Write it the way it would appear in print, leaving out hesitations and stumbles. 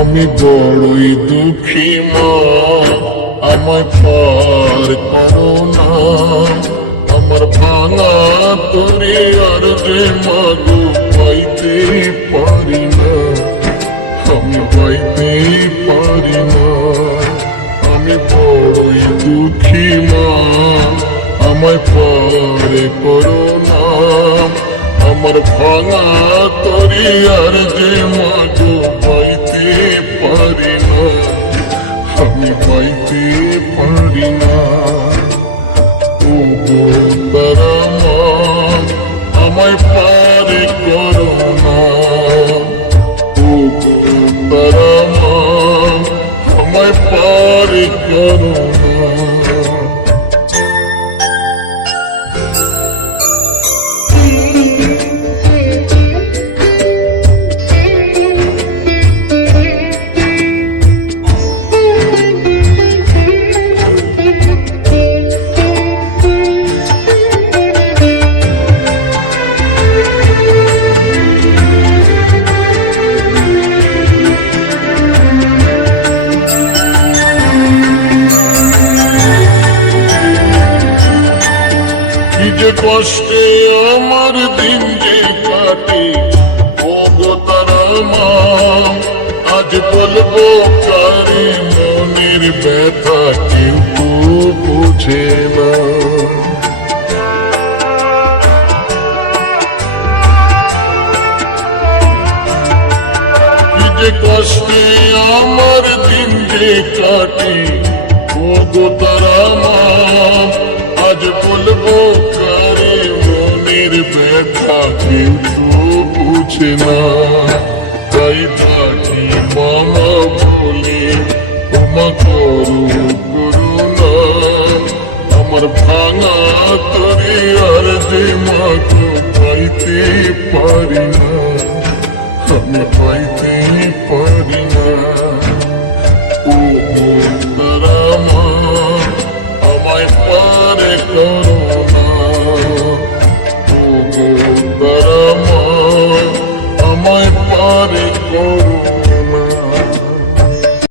আমি বড়ই দুঃখী মা, আমায় পার করো না। আমার ভাঙা তোরে আর যে মাগো পাইতে পারি না, আমি পাইতে পারি না। আমি বড়ই দুঃখী মা, আমায় পার করো না। আমার ভাঙা তোরে আর যে মাগো পাইতে পারি না, আমি পাইতে পারি না। ও গো তারা মা, আমায় পার করো না। ও গো তারা মা, আমায় পার করো না। যে কষ্টে আমার দিন যে কাটে, ও গো তারা মা, আজ বলবো কারে মনের ব্যথা কেউ তো বোঝে না। যে কষ্টে আমার দিন যে কাটে, ও গো তারা মা, আজ বলবো কারে মনের ব্যথা কেউ তো বুঝে না। তাই থাকি মামা বলে ক্ষমা করো করুণা। আমার ভাঙা তোরে আর যে মাগো পাইতে পারি না।